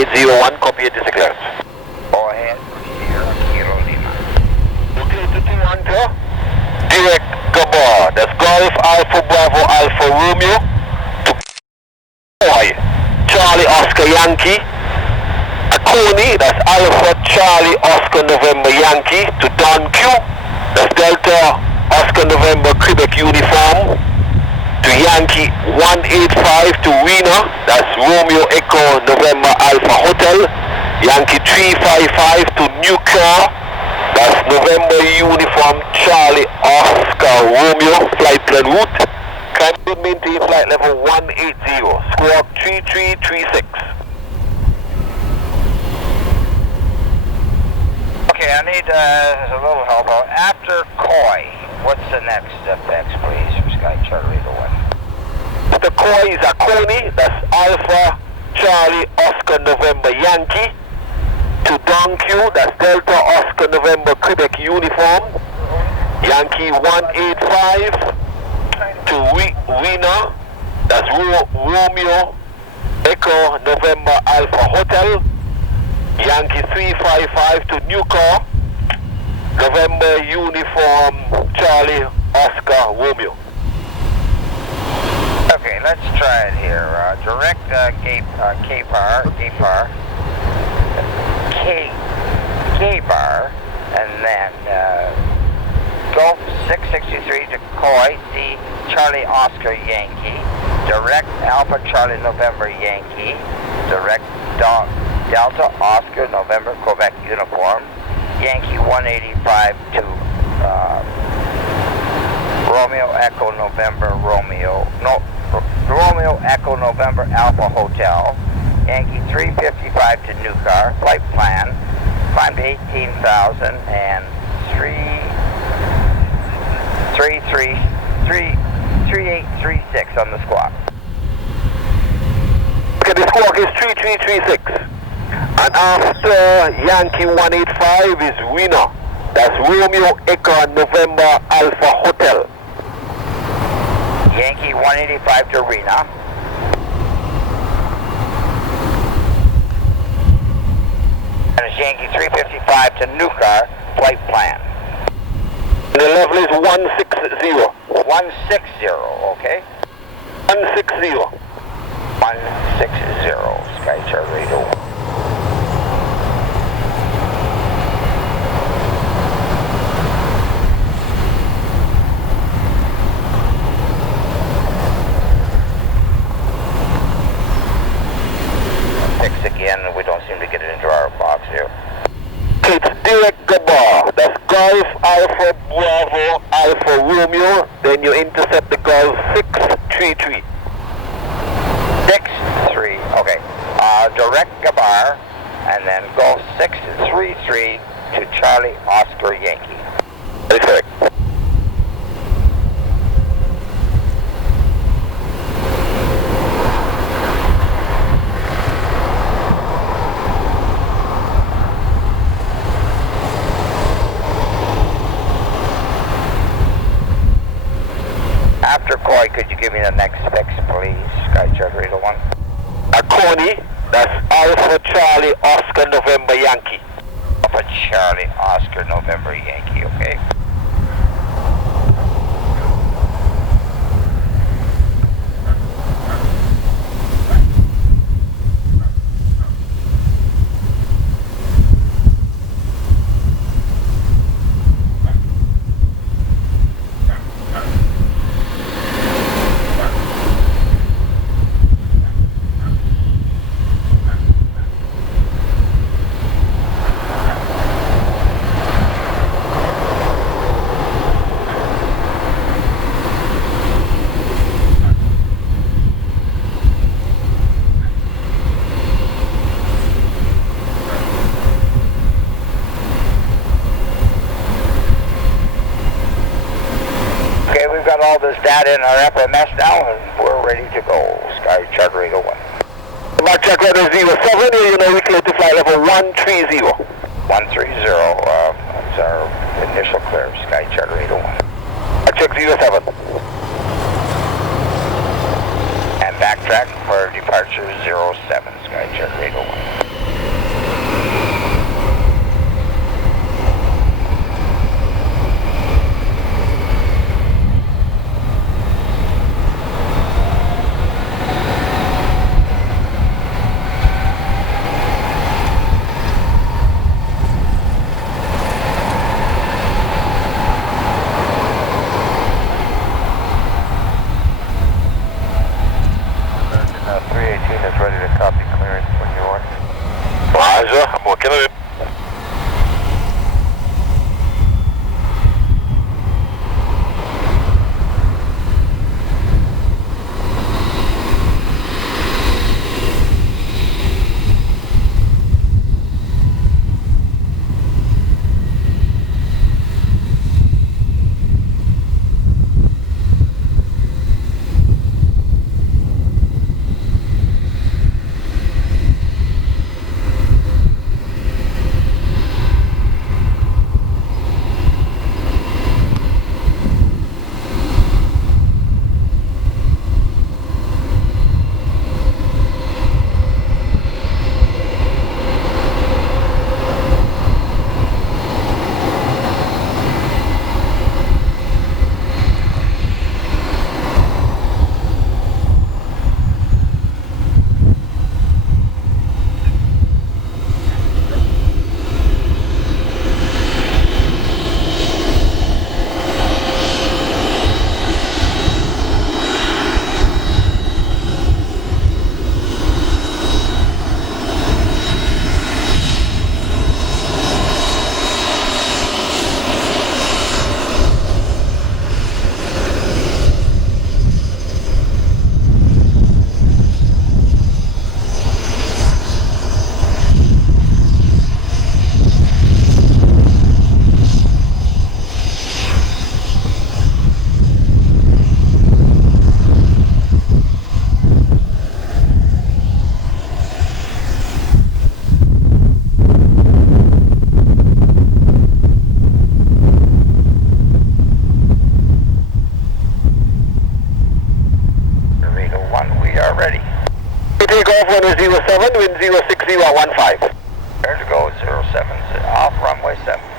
1801, copy it, declares. Go ahead, Sierra Kilo Lima. Okay, to 212. Direct Gabor, that's Golf Alpha Bravo Alpha Romeo to Boy, Charlie Oscar Yankee. Coney, that's Alpha Charlie Oscar November Yankee to Don Q, that's Delta Oscar November Quebec Uniform to Yankee 185 to Wiener, that's Romeo Echo November Alpha Hotel, Yankee 355 to Newcar, that's November Uniform Charlie Oscar Romeo, flight plan route, can maintain flight level 180, squawk 3336. Okay, I need a little help out. After Koi, what's the next effects, please, for Sky Charlie to 1? The Koi is a Coney, that's Alpha Charlie Oscar November Yankee to Don Q, that's Delta Oscar November Quebec Uniform, Yankee 185 to Wiener, that's Romeo Echo November Alpha Hotel, Yankee 355 to Newcar, November Uniform Charlie Oscar Romeo. Okay, let's try it here. Direct K-bar, and then Gulf 663 to Koi, D Charlie Oscar Yankee, direct Alpha Charlie November Yankee, direct Delta Oscar November Quebec Uniform, Yankee 185 to Romeo Echo November Romeo Echo November Alpha Hotel, Yankee 355 to Newcar, flight plan, climb to 18,000 and 3836 on the squawk. Okay, the squawk is 3336. And after Yankee 185 is Wiener. That's Romeo Echo November Alpha Hotel. Yankee 185 to Rena. And it's Yankee 355 to Newcar, flight plan. The level is 160. 160, okay? 160. 160, Sky Charlie Radio 1. Again, we don't seem to get it into our box here. It's direct Gabor. That's Golf Alpha Bravo Alpha Romeo. Then you intercept the Golf 633. 63, okay. Direct Gabar, and then Golf 633 to Charlie Oscar Yankee. That's correct. After Koi, could you give me the next fix, please? Sky Charlie 1. A Coney, that's Alpha Charlie Oscar November Yankee. Alpha Charlie Oscar November Yankee, okay? All this data in our FMS now, and we're ready to go. Sky Charlie 1. Mark check letter 07, you know we clear to flight level 130. 130, that's our initial clear, Sky Charlie 1. Mark check 07. And backtrack for departure 07, Sky Charlie 1. wind 06015. There to go 07, off runway 7.